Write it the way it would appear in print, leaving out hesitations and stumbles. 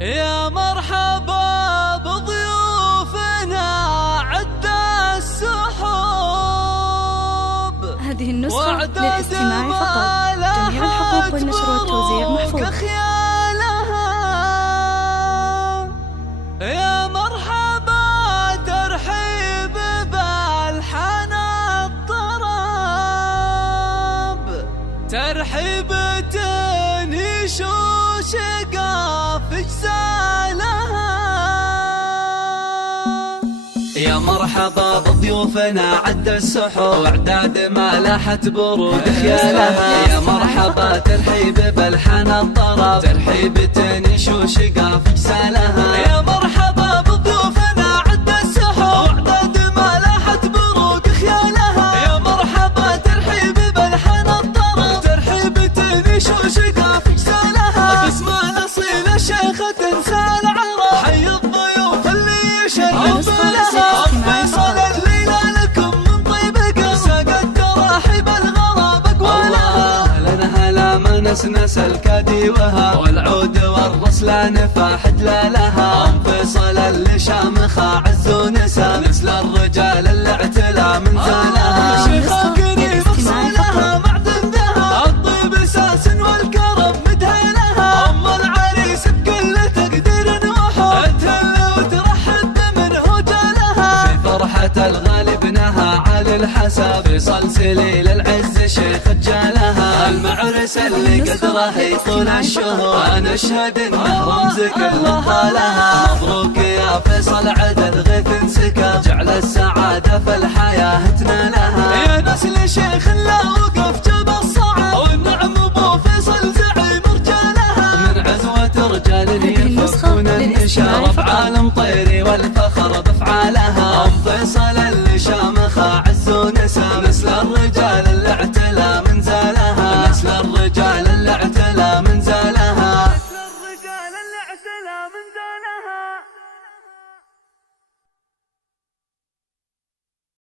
يا مرحبا بضيوفنا عد السحوب. هذه النسخة للاستماع فقط. جميع الحقوق والنشر والتوزيع محفوظ. يا مرحبا ترحيب بالحان الطرب، ترحيبة وشقاف اجزالها. يا مرحبا بضيوفنا عد السحور، واعداد ما لاحت برود خيالها. يا مرحبا ترحيب بالحان الطرب، ترحيبة وشقاف اجزالها. يا مرحبا بضيوفنا عد السحور، واعداد ما لاحت برود خيالها. يا مرحبا ترحيب بالحان الطرب، ترحيبة وشقاف اجزالها. باسم الاصيل الشيخة تنسى العرب، حي الضيوف اللي يشرف لها. فيصل الليلة لكم من طيب قلب، ساق التراحيب الغراب اقوالها. هلا هلا ما نسنس الكادي وها، والعود والرسلان فاحد لها. ام فيصل اللي شامخة عز ونسى، مثل الرجال اللي اعتلى من زالها. شيخة قريب اصيلها معدن ذهب، الطيب اساس والكرم مدهنها. ام العريس بكل تقدير وحب، تهل وترحب بمنه جالها. في فرحة الغالي ابنها علي الحسا، فيصل سليل العز شيخ جالها. المعرس اللي قدره يطول الشهور، انا اشهد انه رمز كل طالها. مبروك يا فيصل عدل غيث انسكب، جعل السعادة في الحياة تنالها. يا نسل شيخ لا وقف جاب الصعب، والنعم ابو فيصل زعيم رجالها. من عزوة رجال يفكون النشار، بعالم طيري والفخر بافعالها. ام فيصل اللي شامخة عز ونسى، مثل الرجال اللي اعتلى من زالها. مثل الرجال اللي اعتلى من زالها. مثل الرجال اللي اعتلى من زالها.